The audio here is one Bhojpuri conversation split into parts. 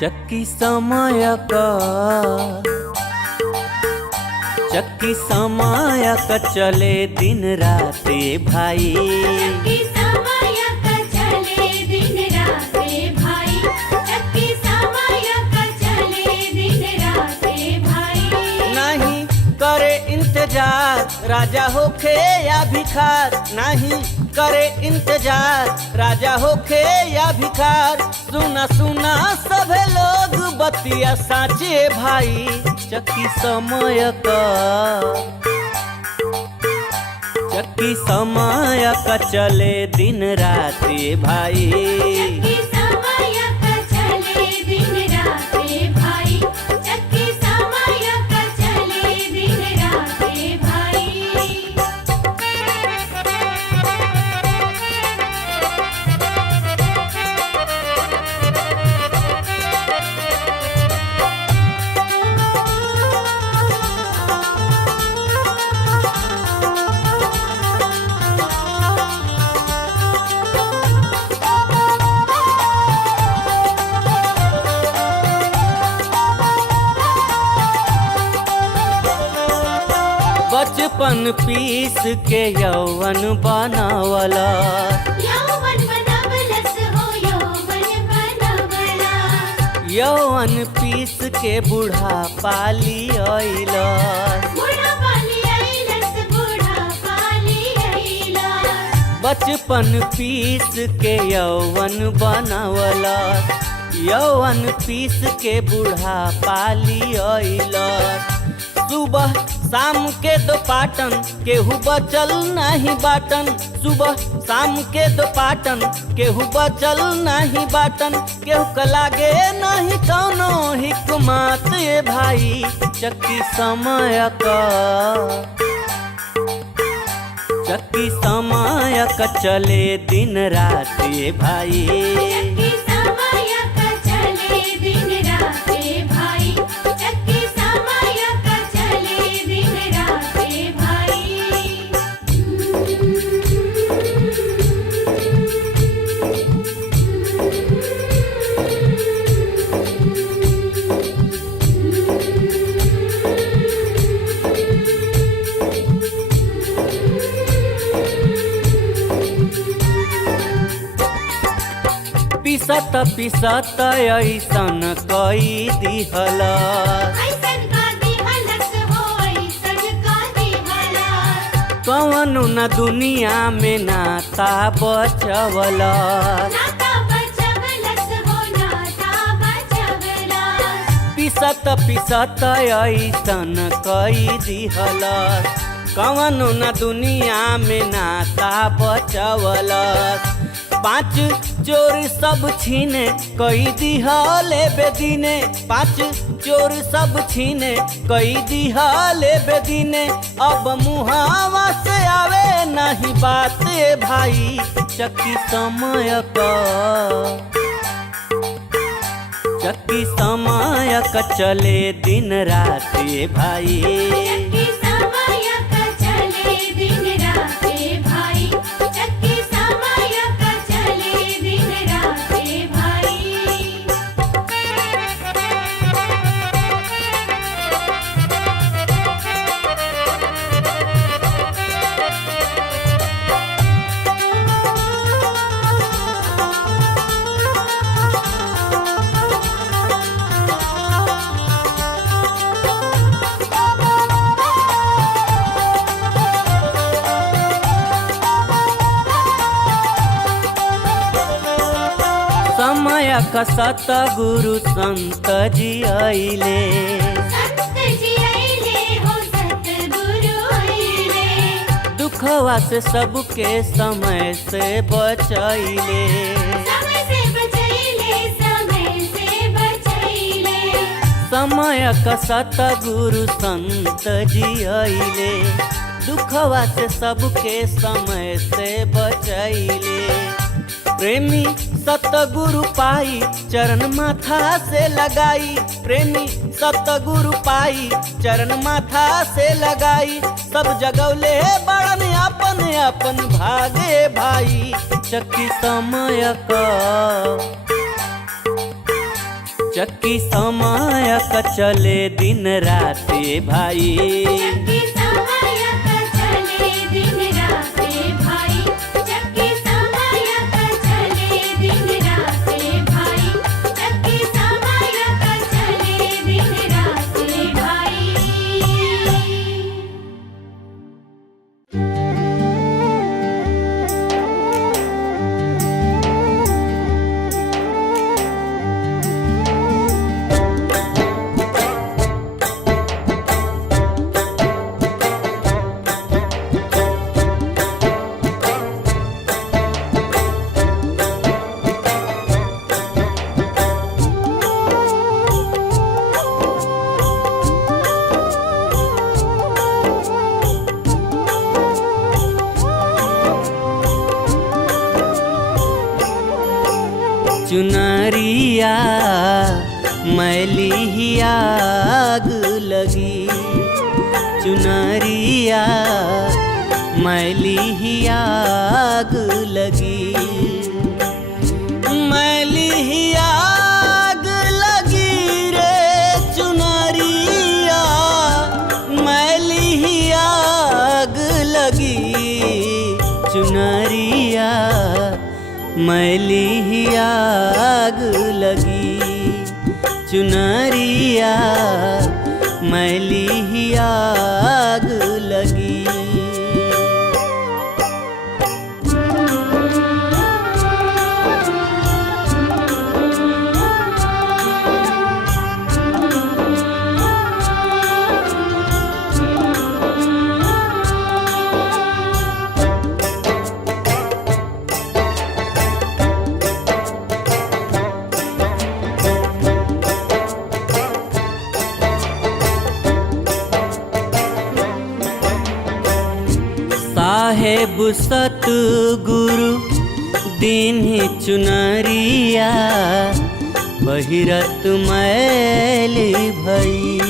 चक्की समय का चले दिन राते भाई। चक्की समय का चले दिन राते भाई। चक्की समय का चले दिन राते भाई। नहीं करे इंतजार राजा होखे या भिखार, नहीं करे इंतजार राजा होखे या भिखार। सुना सुना सभे लोग बतिया साचे भाई। चक्की समय का चले दिन राते भाई। चक्की समय का चले दिन राते भाई। चक्की समय का चले दिन राते भाई। बचपन पीस के यौवन बनावला। यौवन बनवलस हो यौवन बनवला। यौवन पीस के बूढ़ा पाली अइलस। बूढ़ा पाली अइलस बूढ़ा पाली अइलस। बचपन पीस के यौवन बनावलस। यौवन पीस के बूढ़ा पाली अइलस। सुबह शाम के दो पाटन केहू बचल नहीं बाटन। सुबह शाम के दो पाटन केहू बचल नहीं बाटन। केहू का लागे नहीं कौनो हिकमत ए भाई। चक्की समय का चले दिन राते भाई। चक्की समय का चले दिन राते भाई। चक्की समय का चले दिन राते भाई। पिसत पिसत ऐसन कई दिहलस। ऐसन का दिहलस हो ऐसन का दिहलस। कवनो न दुनिया में नाता बचवलस। नाता बचवलस हो नाता बचवलस। पिसत पिसत ऐसन कई दिहलस। कवनो न दुनिया में नाता बचवलस। पाँच चोर सब छीने कई दिहले बेदीने। पाँच चोर सब छीने कई दिहले बेदीने। अब मुहावा से आवे नहीं बात ए भाई। चक्की समय का चले दिन राते भाई। चक्की समय का चले दिन राते भाई। चक्की समय का चले दिन राते भाई। समय का सतगुरु संत जी आइले। संत जी अइले हो सतगुरु अइले। दुखवा से सबके समय से बचैले। समय से बचैले समय से बचैले। समय का सतगुरु संत जी आइले। दुखवा से सबके समय से बचैले। प्रेमी सतगुरु पाई चरण माथा से लगाई। प्रेमी सतगुरु पाई चरण माथा से लगाई। सब जगौले बड़न अपन अपन भागे भाई। चक्की चक्की समय क चले दिन राते भाई। चक्की समय का चले दिन राते भाई। चक्की समय का चले दिन राते भाई। चक्की समय का चले दिन राते भाई। चुनरिया मैली ही आग लगी। चुनरिया मैली ही आग लगी। मैली ही आग लगी रे चुनरिया मैली ही आग लगी। चुनरिया मैली ही आग लगी। चुनरिया मैली ही आग लगी। साहेब सतगुरु दीन्ही चुनरिया पहिरत मैली भई।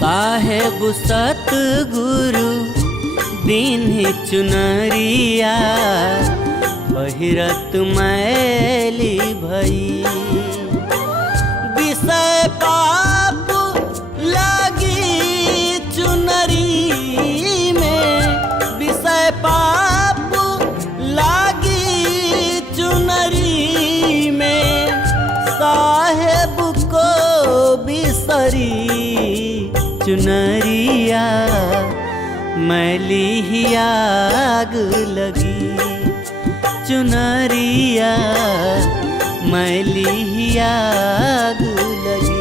साहेब सतगुरु दीन्ही चुनरिया पहिरत मैली भई। विषय पाप लगी चुनरी में। विषय पाप लागी चुनरी में। साहेब को बिसरी चुनरिया मैली ही आग लगी। चुनरिया मैली ही आग लगी।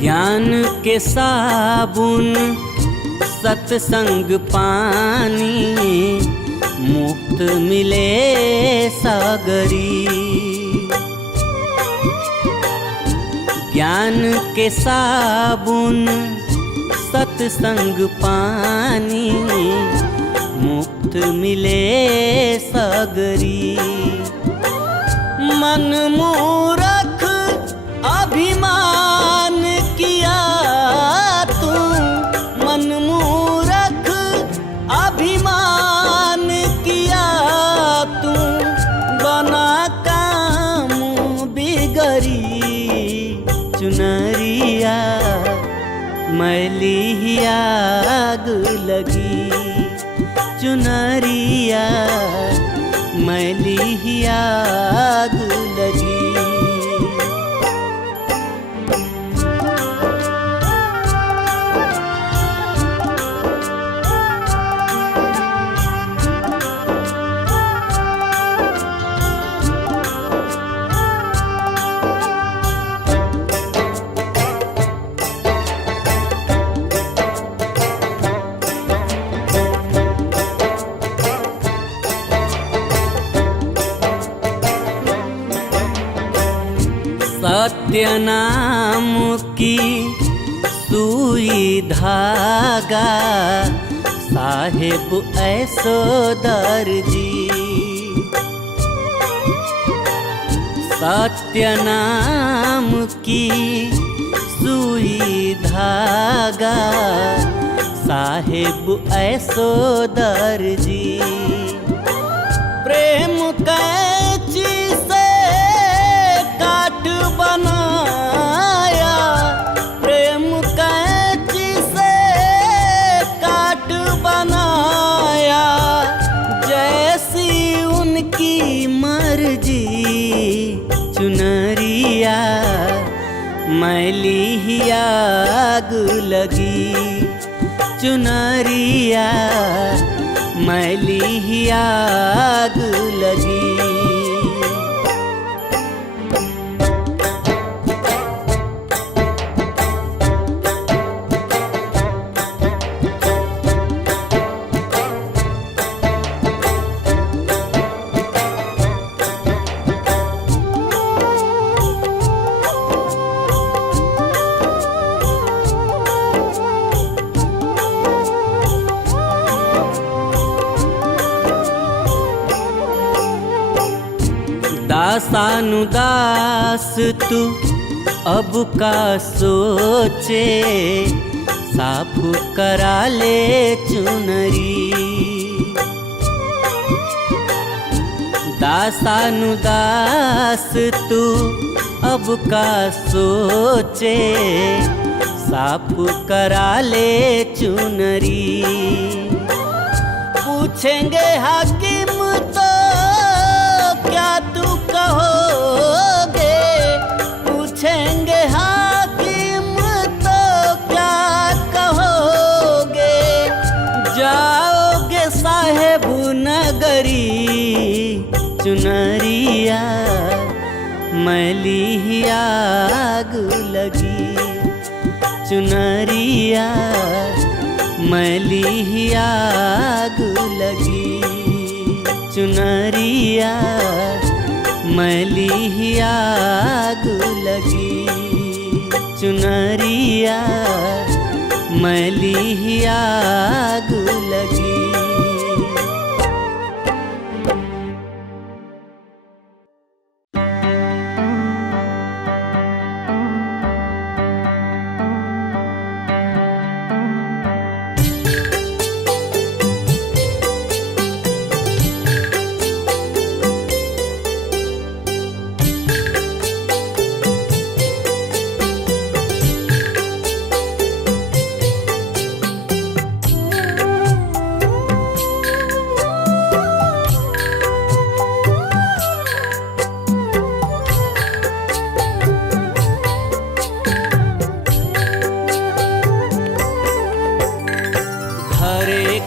ज्ञान के साबुन सत्संग पानी मुक्त मिले सागरी। ज्ञान के साबुन सत्संग पानी मुक्त मिले सागरी। मन मूरख अभिमान किया तू। मन मूरख अभिमान किया तू। बना काम बिगड़ी चुनरिया मैली ही आग लगी। चुनरिया मैली ही आग लगी। सत्य नाम की सुई धागा साहेब ऐसो दर्जी। सत्य नाम की सुई धागा साहेब ऐसो दर्जी। प्रेम कैंची से काट बनाया, प्रेम कैंची से काट बनाया, जैसी उनकी मर्जी। चुनरिया मैली ही आग लगी, चुनरिया मैली ही आग लगी। दासानुदास तू अब का सोचे, साफ करा ले चुनरी। दासानुदास तू अब का सोचे, साफ करा ले चुनरी। पूछेंगे हाकिम तो क्या तू कहोगे, पूछेंगे हाकिम तो क्या कहोगे। जाओगे साहेब नगरी, चुनरिया मैली ही आग लगी, चुनरिया मैली ही आग लगी। चुनरिया मैली ही आग लगी, चुनरिया मैली ही आग लगी।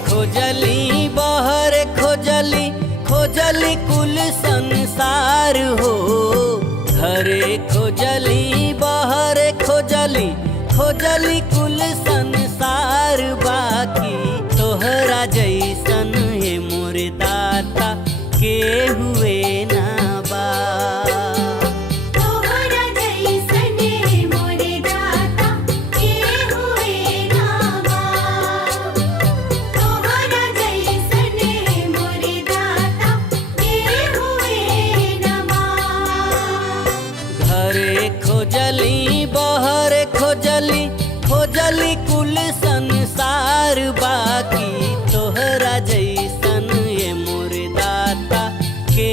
खोजली बहर खोजली, खोजली कुल संसार हो। घरे खोजली बहर खोजली, खोजली कुल संसार। बाकी तोहरा जैसन है मोरे दाता के हुए ना बा। खोजली बहर खोजली, खोजली कुल संसार। बाकी तोहरा जैसन ये मोर दाता के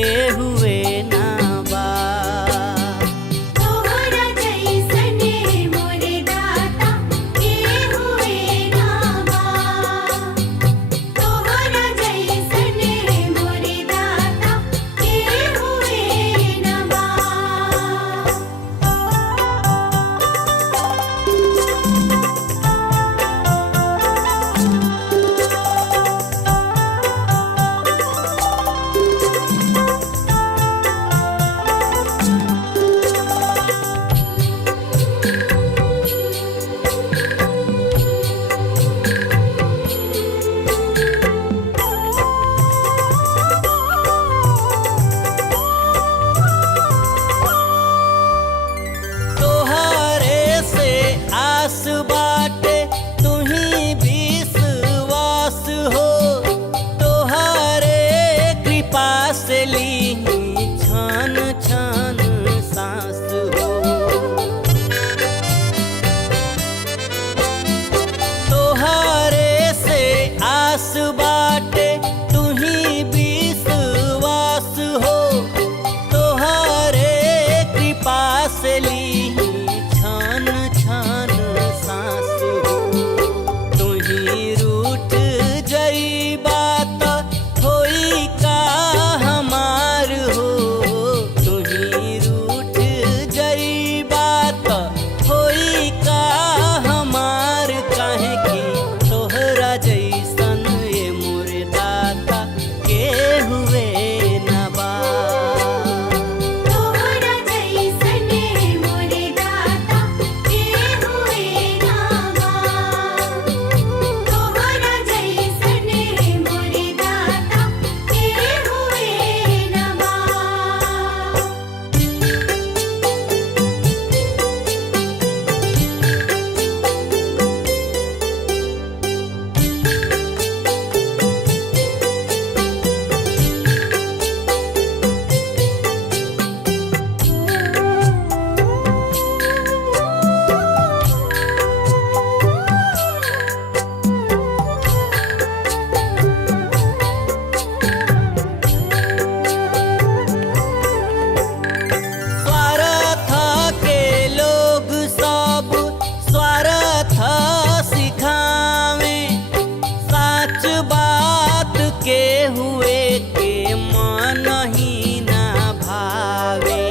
के हुए के मन ही ना भावे।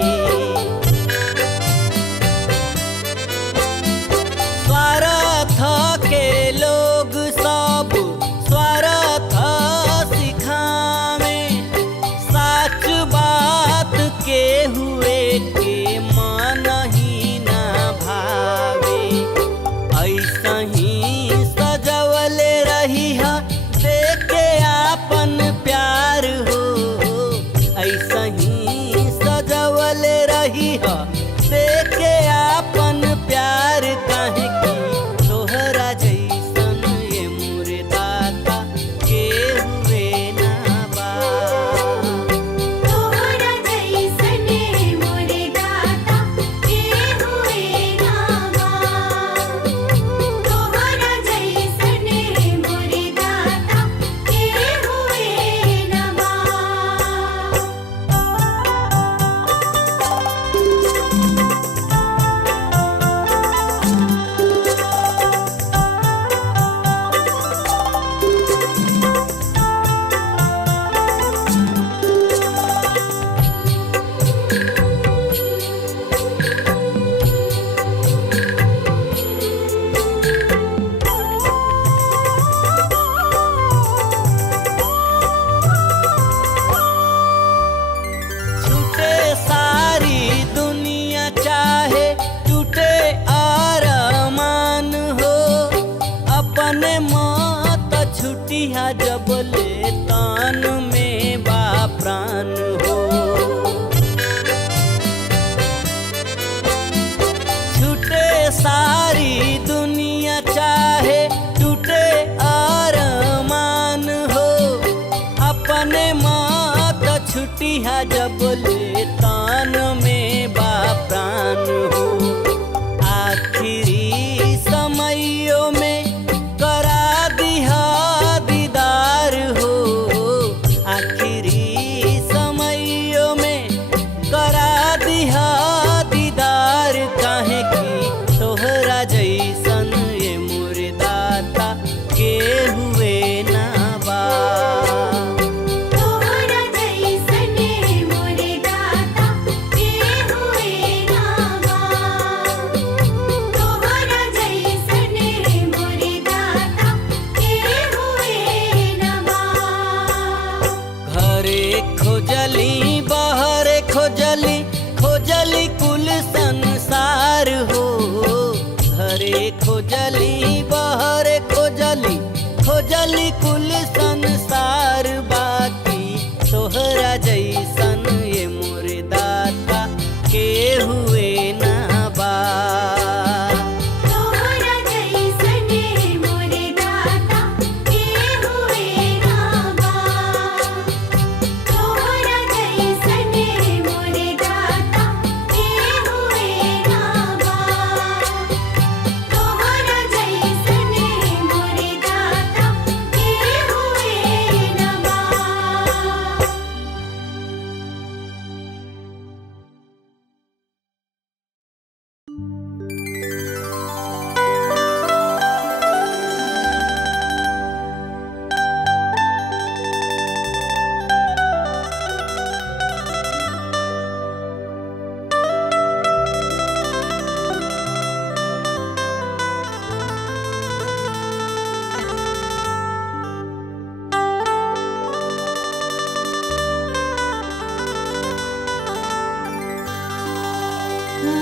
स्वार्थ के लोग सब स्वार्थ सिखावे, सच बात के हुए के मन ही ना भावे। ऐसा ही सजवले रही है देखे आपन प्यार हो, ऐसा ही सजवले रही है देखे आपन प्यार। काहे की तोहरा जैसन ये मोरे दाता के हुए ना बा। तोहरा जैसने मोरे दाता के हुए ना बा। तोहरा जैसने मोरे दाता के हुए ना बा। छूटे सारी दुनिया चाहे टूटे अरमान हो, अपने मौत छुटिया जब ले तन में बा प्राण हो। छूटे सारी दुनिया चाहे टूटे अरमान हो, अपने मौत छुटिया जब ले तान में बा प्राण हो। आखिरी समयों में करा दिहा दीदार हो, आखिरी समयों में करा दिहा दीदार। काहे की तोहरा जैसन ये मोरे दाता के हुए ना बा। तोहरा जैसने मोरे दाता के हुए ना बा। तोहरा जैसने मोरे दाता के हुए ना बा। घरे खोजली बाहरे खोजली, खोजली कुल संसार हो। घरे खोजली बाहरे खोजली, खोजली कुल संसार। बाकी तोहरा जैसन ये मोरे दाता के हुए ना बा। तोहरा जैसने मोरे दाता के हुए ना बा। तोहरा जैसने मोरे दाता के हुए ना बा। तोहरा जैसने मोरे दाता के हुए ना बा।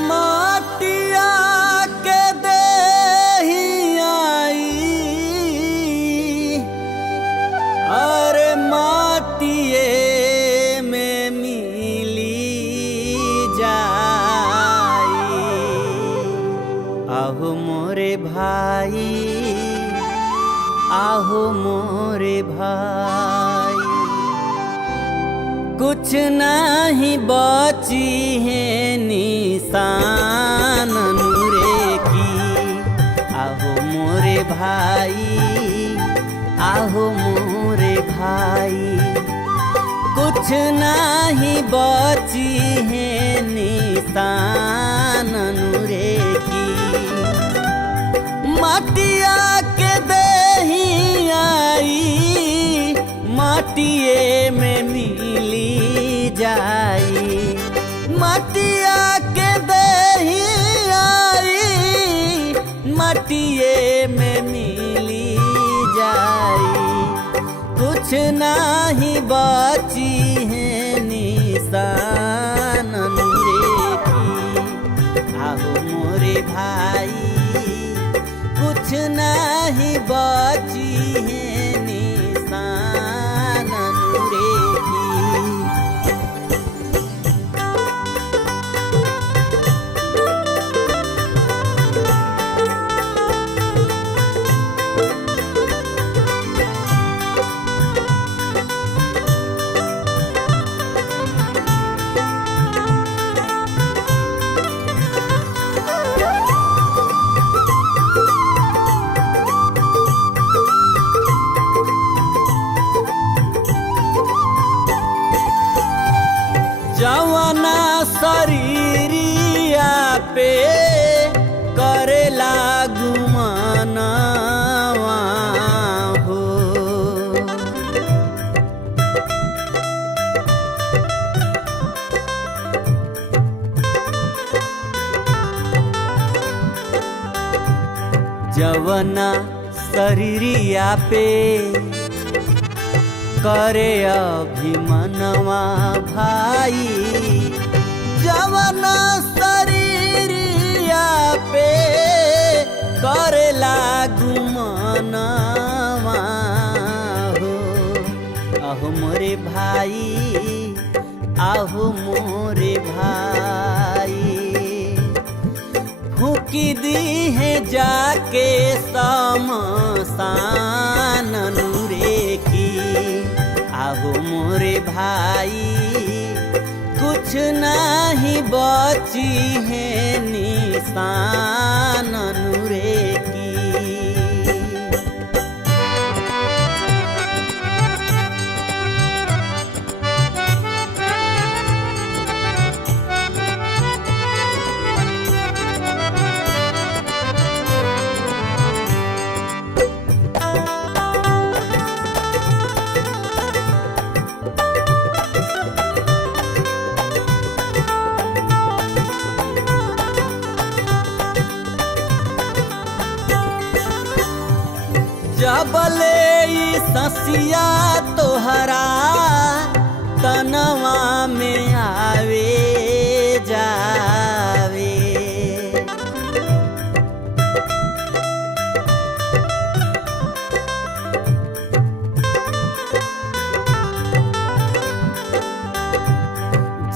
माटिया के देही आई, अरे माटिए में मिली जाई। आहो मोरे भाई, आहो मोरे भाई, कुछ नहीं बची है निशान नूरे की। आहो मोरे भाई, आहो मोरे भाई, कुछ नहीं बची है निशान नूरे की। मटिया के देही आई, मटिए में मिली जाई, मटिया के देही आई, मटिए में मिली जाई, कुछ नाही बची है निशान रे की। आहो मोरे भाई कुछ नाही बची है निशान रे की। जवना शरीरिया पे करेला गुमानवा हो, जवना शरीरिया पे करे अभिमनवा भाई, जवना शरीरिया पे करेला गुमनवा हो। आहो मोरे भाई, आहो मोरे भाई, फूकी दी है जाके शमशान रे की। आहो मोरे भाई कुछ नहीं बची है निशान रे की। जबले ई ससिया तोहरा तनवा में आवे जावे,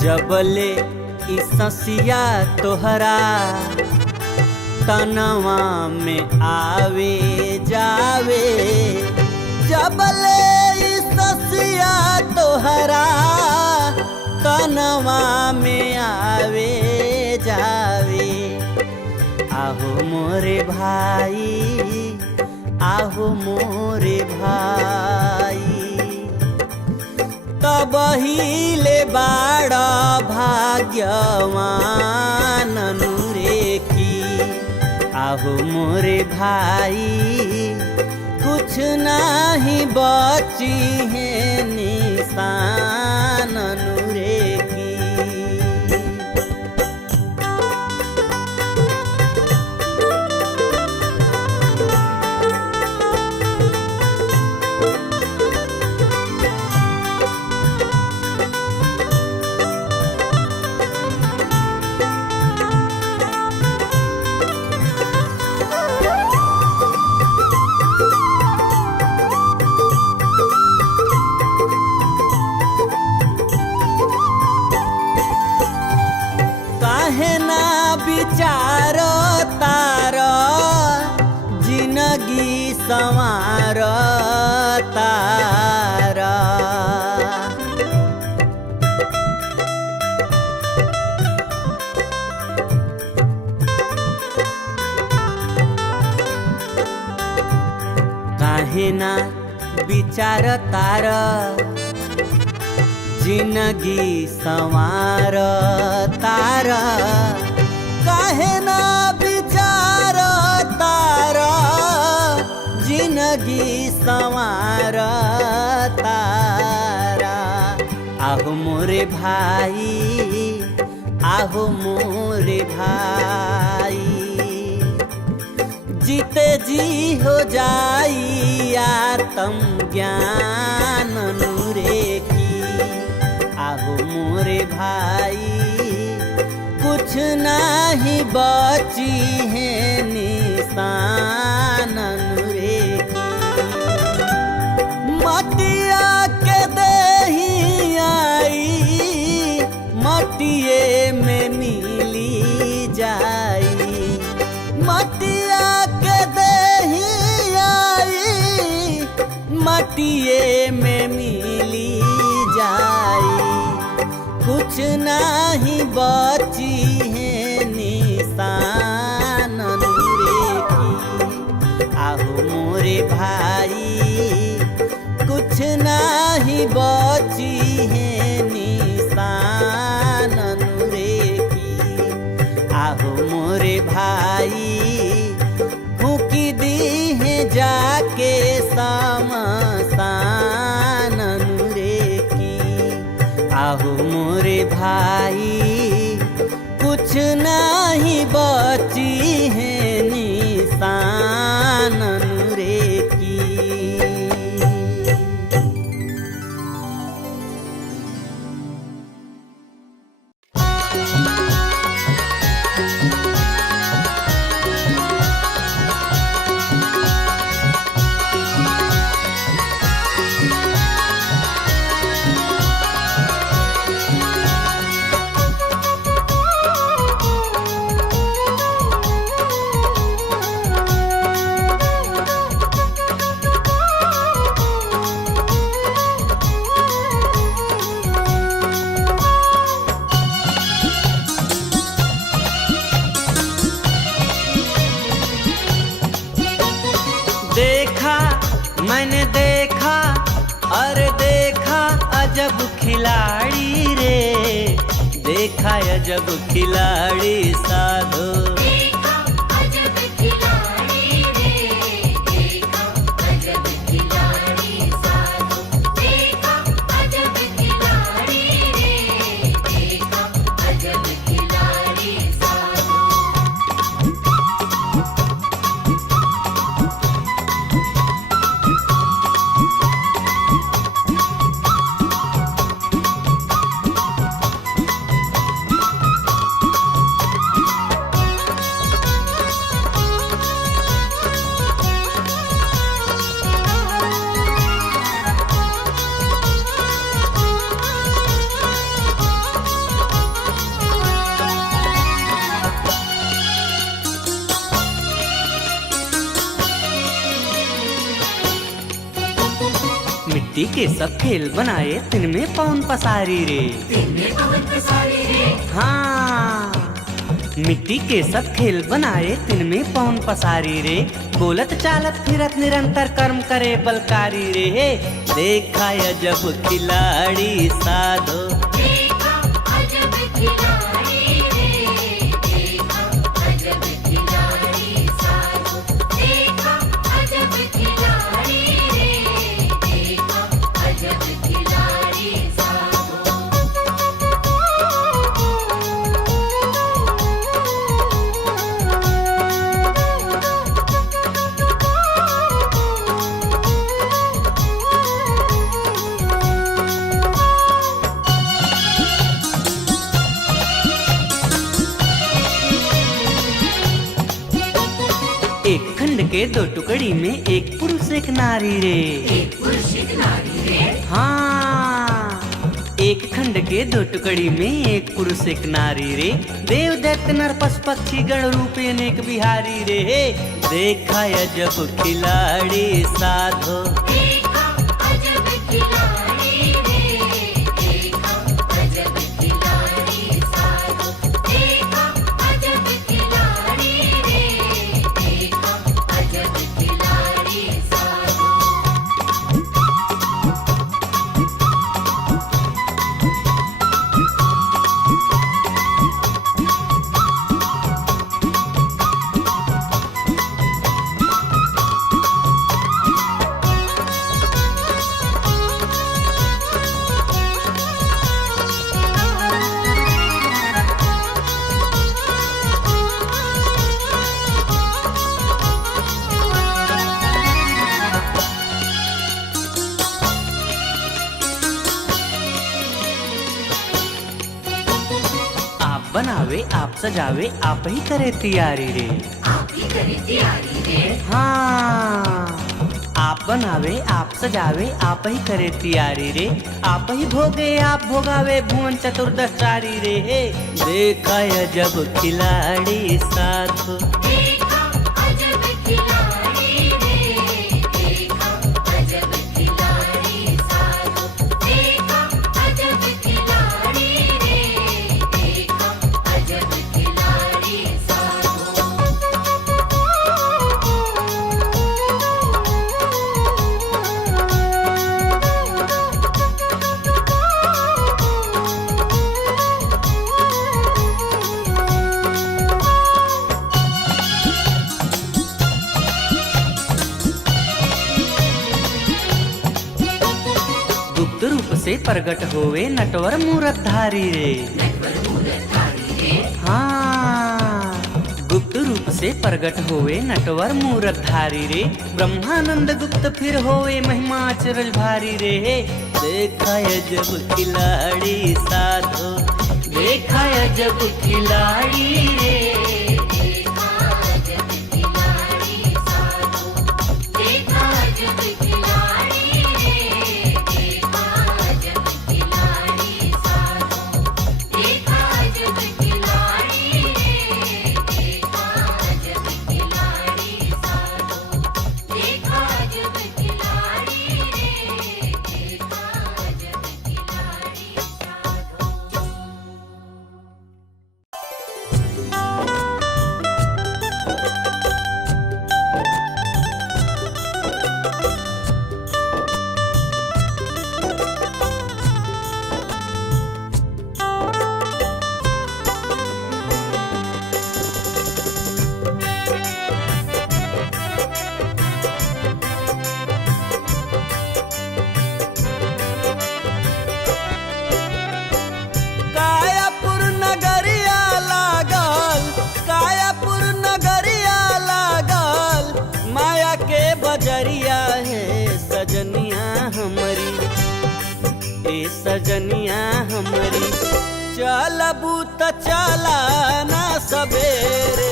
जबले ई ससिया तोहरा तनवा में आवे जावे, जबले ससिया तोहरा तनवा में आवे जावे। आहो मोरे भाई, आहो मोरे भाई, तब हिले बाड़ा भाग्यवान रे की। आहो मोरे भाई कुछ नहीं बची है निशान रे की। काहे ना विचार तार जिंदगी संवार तार, काहे ना विचार तार जिंदगी संवार तार, काहे ना विचार तार जिंदगी संवार तार। आहो मोरे भाई, आहो मोरे भाई, जीते जी हो जाई आत्म ज्ञान नूरे की। आहो मोरे भाई, कुछ नहीं बची है निशान नूरे की। मटिया के देही आई, मटिए में मिली जाई। मटिया के देही आई, मटिए में मिली जाई। कुछ नहीं बची है निशान नूरे की। आहो मोरे भाई, कुछ नहीं बची है निशान नूरे की। आहो मोरे भाई, फूकी दी है जाके शमशान नूरे की। आहो मोरे भाई, कुछ नहीं बची है निशान नूरे की। देखा मैंने देखा, अरे देखा अजब खिलाड़ी रे, देखा अजब खिलाड़ी साधो। देखा अजब खिलाड़ी रे, देखा अजब खिलाड़ी साधो। देखा अजब खिलाड़ी रे, देखा अजब खिलाड़ी साधो। मिट्टी के सब खेल बनाए, तिनमें पवन पसारी रे। तिनमें पवन पसारी रे। हाँ, मिट्टी के सब खेल बनाए, तिनमें पवन पसारी रे। बोलत चालत फिरत निरंतर कर्म करे बलकारी रे। देखा अजब खिलाड़ी साधो। देखा अजब खिलाड़ी रे, देखा अजब खिलाड़ी साधो। देखा अजब खिलाड़ी रे, देखा अजब खिलाड़ी साधो। एक खंड के दो टुकड़ी में एक पुरुष एक नारी रे। एक पुरुष एक नारी रे। हाँ, एक खंड के दो टुकड़ी में एक पुरुष एक नारी रे। देव दैत्य नर पशु पक्षी गण रूपे अनेक बिहारी रे। देखा अजब खिलाड़ी साधो। देखा अजब खिलाड़ी रे, देखा अजब खिलाड़ी साधो। देखा अजब खिलाड़ी रे, देखा अजब खिलाड़ी साधो। बनावे आप सजावे आप ही करे तैयारी रे। आप ही करे तैयारी रे। हाँ, आप बनावे आप सजावे आप ही करे तैयारी रे। आप ही भोगे आप भोगावे भुवन चतुर्दशारी रे। देखा जब खिलाड़ी साधो, देखा अजब खिलाड़ी रे। देखा अजब खिलाड़ी साधो। देखा अजब खिलाड़ी रे। देखा अजब खिलाड़ी साधो। गुप्त रूप से प्रगट होवे नटवर मूरतधारी रे। नटवर मूरतधारी रे। हाँ, गुप्त रूप से प्रगट होवे नटवर मूरतधारी रे। ब्रह्मानंद गुप्त फिर होवे महिमा चरल भारी रे। देखा जब खिलाड़ी साधो, देखा जब खिलाड़ी रे। देखा अजब खिलाड़ी साधो। देखा अजब खिलाड़ी रे। देखा अजब खिलाड़ी साधो। देखा अजब खिलाड़ी रे। देखा अजब खिलाड़ी साधो। देखा अजब खिलाड़ी रे। देखा अजब खिलाड़ी साधो। कायापुर नगरिया लागल, कायापुर नगरिया लागल, माया के बजरिया है सजनिया हमरी। ए सजनिया हमरी, चलबू त चला ना सबेरे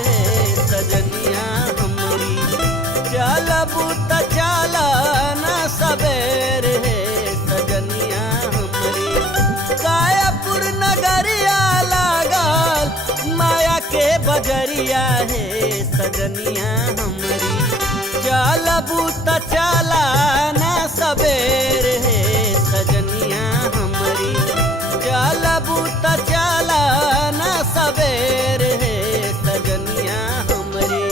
सजनिया हमरी। चलबू त चला ना सबेरे सजनिया हमरी। कायापुर नगरिया लागल, माया के बजरिया है सजनिया हमरी। चलबू त चला ना सबेरे सजनिया हमरी। चलबू त चला ना सबेरे सजनिया हमरी।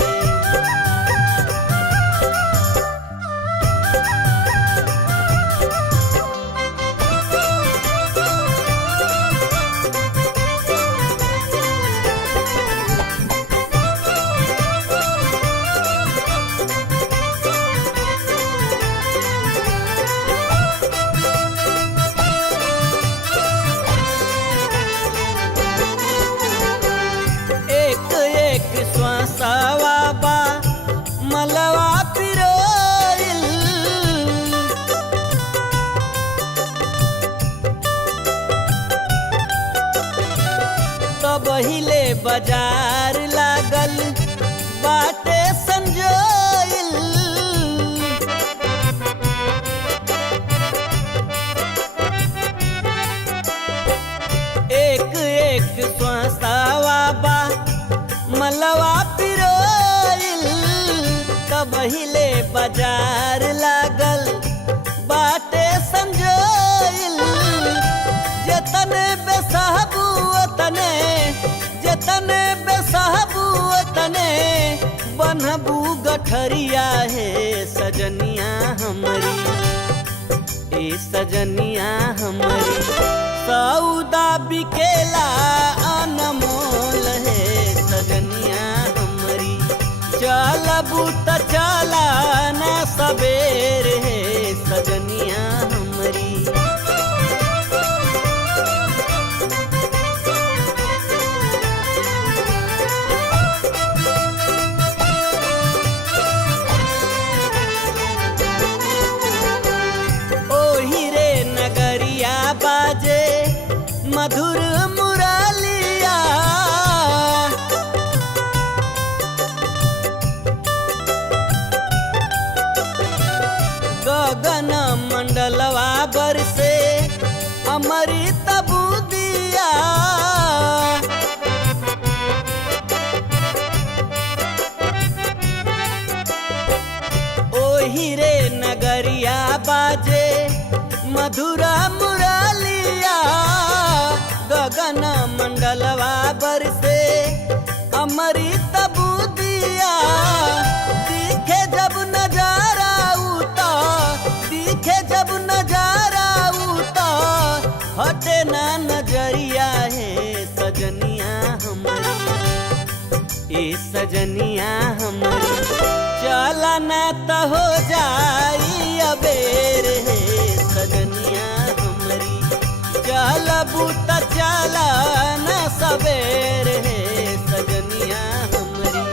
एक एक श्वासावा बा मलवा पिरोइल। तब हिले बाजार लागल बाटे संजोइल। एक एक श्वासावा बा मलवा पिरोइल। तब हिले बाजार लागल बाटे संजोइल। जतने बेसहबू तने, जतने बेसहबू तने, बनबू गठरिया है सजनिया हमरी। ए सजनिया हमरी, सौदा बिकेला अनमोल है सजनिया हमरी। चलबू त चला ना सबेरे सजनिया हमरी। मधुर मुरलिया अमृत बुदिया ओही रे नगरिया बाजे मधुरा मुरलिया गगन मंडलवा बरसे अमृत बुदिया दिखे जब नजारा उता दिखे जब नजारा उता हटे ना नजरिया है सजनिया हमारी ए सजनिया हमारी चला ना तो हो जाई अबेर है सजनिया हमारी चलबू त चला ना सबेर है सजनिया हमारी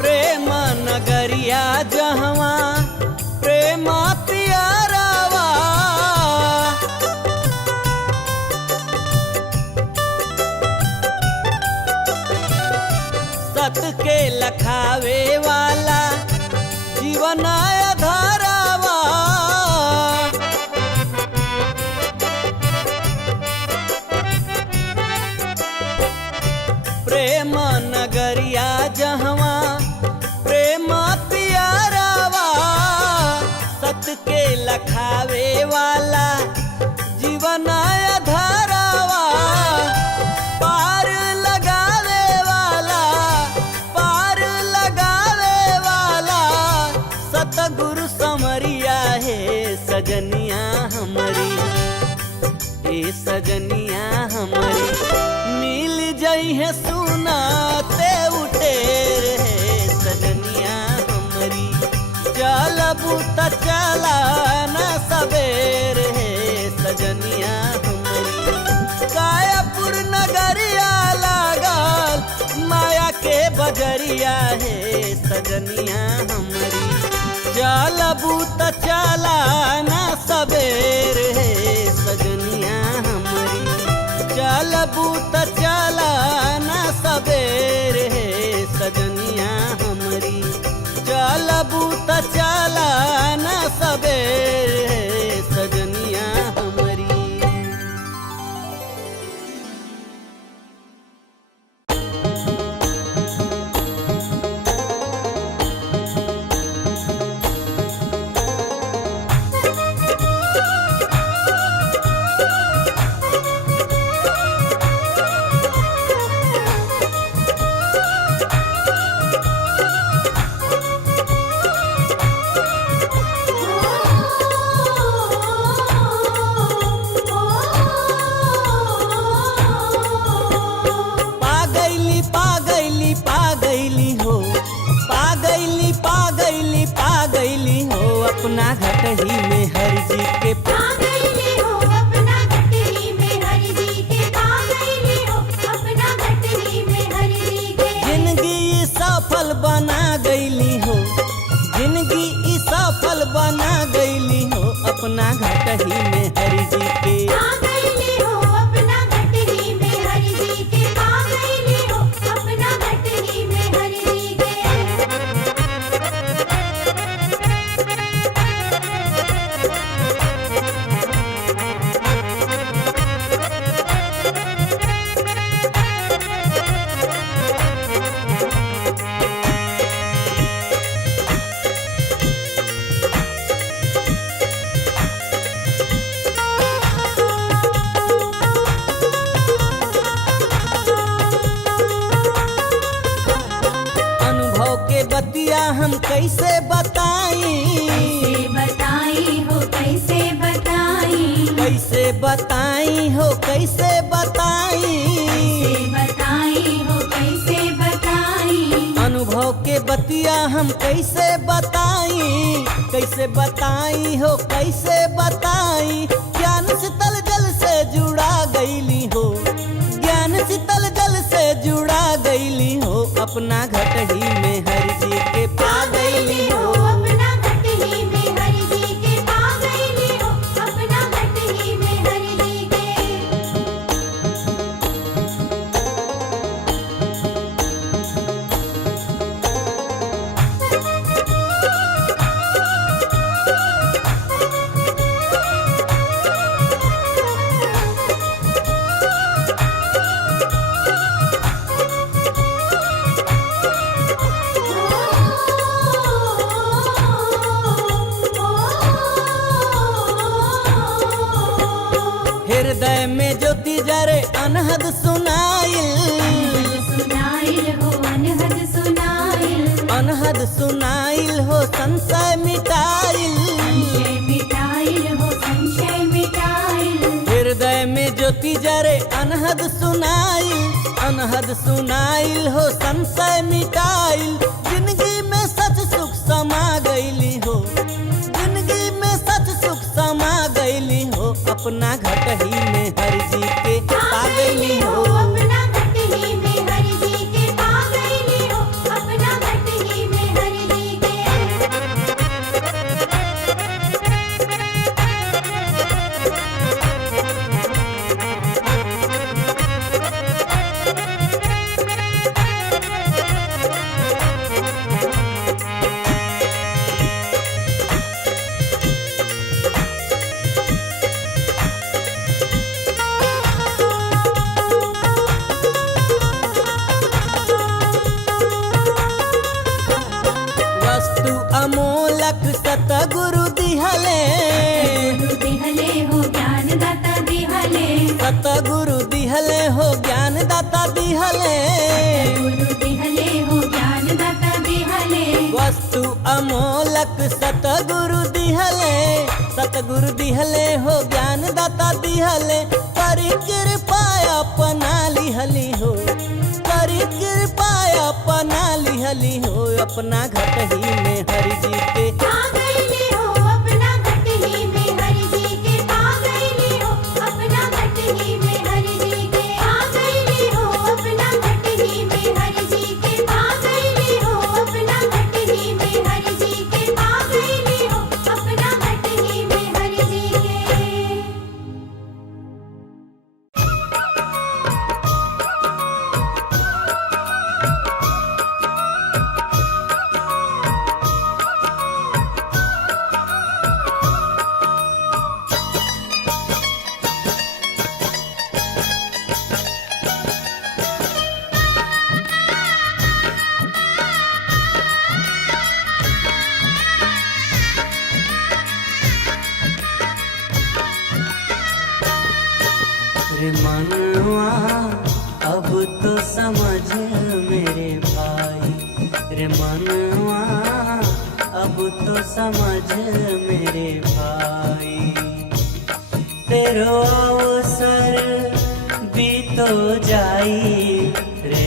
प्रेम नगरिया जहवा प्रेम प्यारावा सत के लखावे वाला जीवन आधारावा प्रेम नगरिया जहवा प्रेम प्यारावा सत के लखावे वाला जीवन आधारावा पार लगावे वाला सतगुरु समरिया है सजनिया हमारी ए सजनिया हमारी मिल जाई है सुनाते उठेर है सजनिया हमारी चलबू त चला ना सबेर है सजनिया हमारी कायापुर नगरिया लागल माया के बजरिया है सजनिया हमारी चलबू त चला ना सबेर है सजनिया हमारी चलबू त चला ना सबेर है सजनिया हमारी चलबू त चला ना सबेर है सजनिया हमारी। अपना घटही में हर जी के पागैली हो अपना घटही में हर जी के पागैली हो अपना घटही में हर जी के जिंदगी सफल बना गईली हो जिंदगी सफल बना गईली हो अपना घटही में हर जी के पागैली हो अपना घटही में हर जी के पागैली हो अपना घटही में हर जी के बतिया हम कैसे बताई हो कैसे बताई कैसे बताई हो कैसे बताई हो कैसे बताई अनुभव के बतिया हम कैसे बताई हो कैसे बताई ज्ञान शीतल जल से जुड़ा गईली हो ज्ञान शीतल अपना घटही में हरि जी के पा गईली हो। अपना घटही में हरि जी के पा गईली हो, अपना घटही में हरि जी के। हृदय में ज्योति जरे अनहद सुनाइल, सुनाइल हो अनहद सुनाइल, अनहद सुनाइल हो संशय मिटाइल। संशय मिटाइल हो संशय मिटाइल। हृदय में ज्योति जरे अनहद सुनाइल, अनहद सुनाइल हो संशय मिटाइल। जिंदगी में सच सुख समा गईली हो, जिंदगी में सच सुख समा गईली हो। अपना घटही में हरि जी के पा गईली हो। अपना घटही में हरि जी के पा गईली हो, अपना घटही में हरि जी के। वस्तु अमोलक सतगुरु दिहले, गुरु दिहले हो ज्ञान दाता दिहले, सतगुरु दिहले हो ज्ञान दाता दिहले। गुरु दिहले हो ज्ञान दाता दिहले। वस्तु अमोलक सतगुरु दिहले, सतगुरु दिहले हो ज्ञान दाता दिहले। करी कृपा अपना लिहली हो, करी कृपा अपना लिहली हो। अपना घटही में हरि जी के पा गईली हो, अपना घटही में हरि जी के पा गईली हो, अपना घटही में हरि जी के पा गईली हो, अपना घटही में हरि जी के पा गईली हो, अपना घटही में हरि जी के पा गईली हो, अपना घटही में हरि जी के। रे मनवा अब तो समझ मेरे भाई, रे मनवा अब तो समझ मेरे भाई। तेरो अवसर भी तो जाई रे,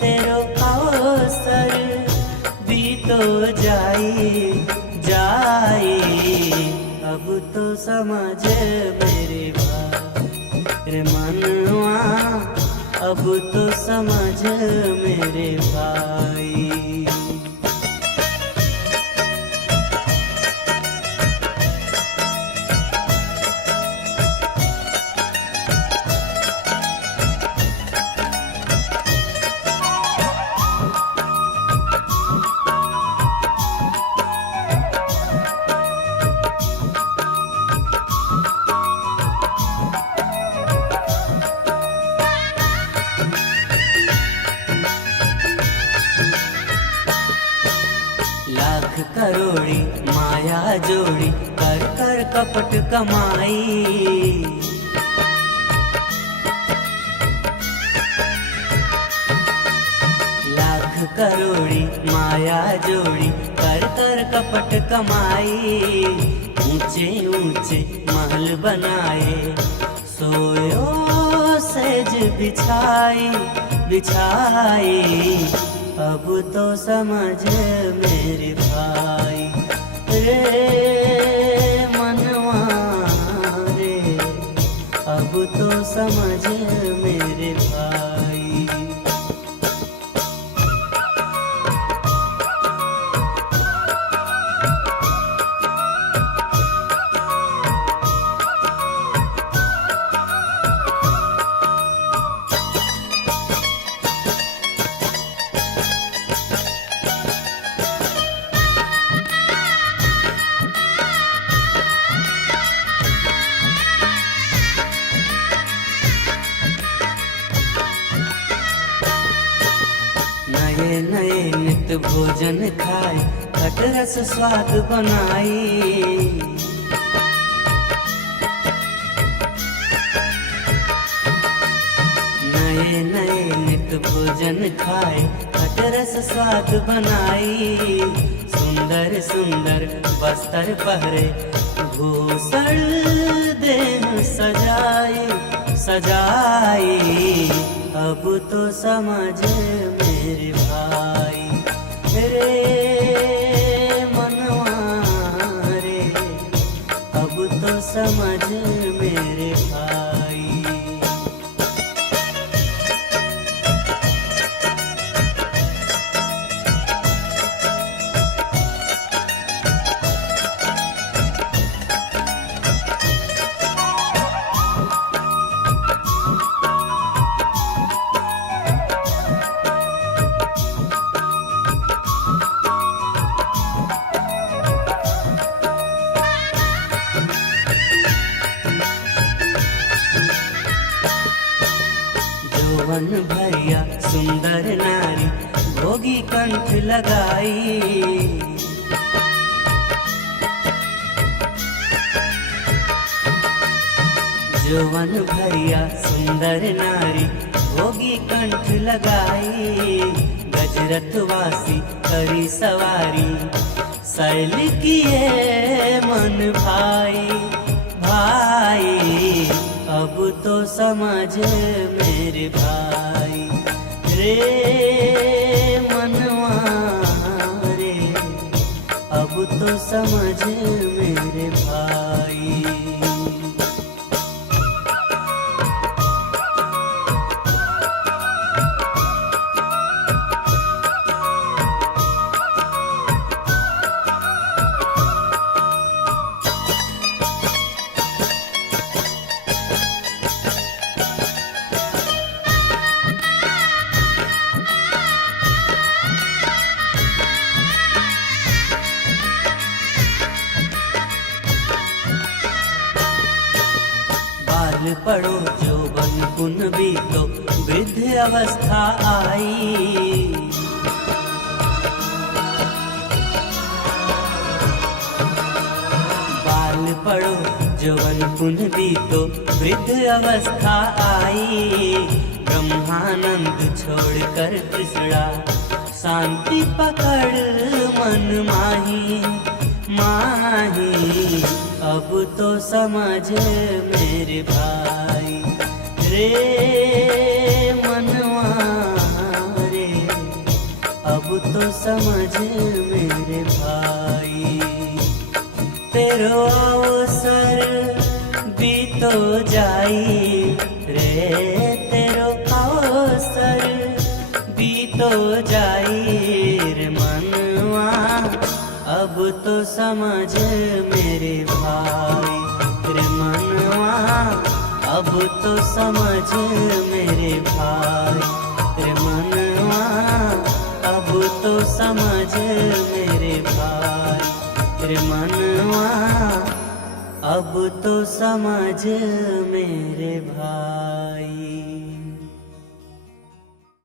तेरो अवसर भी तो जाई जाई। अब तो समझ मेरे भाई, रे मनवा अब तो समझ मेरे भाई। लाख करोड़ी माया जोड़ी कर कर कपट कमाई। लाख करोड़ी माया जोड़ी कर कर कपट कमाई। ऊंचे ऊंचे महल बनाए सोयो सेज बिछाई बिछाई। अब तो समझ मेरे भाई रे मनवा रे, अब तो समझ मेरे भाई। नए नए नित भोजन खाए खट रस स्वाद बनाई। नए नए नित भोजन खाए खट रस स्वाद बनाई। सुंदर सुंदर वस्त्र पहरे भूषण देह सजाई सजाई। अब तो समझ मेरे भाई रे मनवा रे, अब तो समझ मेरे भाई। जौवन भैया सुंदर नारी भोगी कंठ लगाई। जौवन भैया सुंदर नारी भोगी कंठ लगाई। गजरथ वासी करी सवारी शैल किए मन भाई भाई। अब तो समझ मेरे भाई रे मनवा रे, अब तो समझ मेरे भाई। बाल पड़ो जौवन गुण बीतो वृद्ध अवस्था आई। बाल पड़ो जौवन गुण बीतो वृद्ध अवस्था आई। ब्रह्मानंद छोड़कर कृष्णा शांति पकड़ मन माही माही। अब तो समझ मेरे भाई रे मनवा रे, अब तो समझ मेरे भाई। तेरो अवसर बीतो जाई रे, तेरो अवसर बीतो जाई रे मनवा। अब तो समझ मेरे भाई रे मनवा, अब तो समझ मेरे भाई रे मनवा। अब तो समझ मेरे भाई रे मनवा, अब तो समझ मेरे भाई।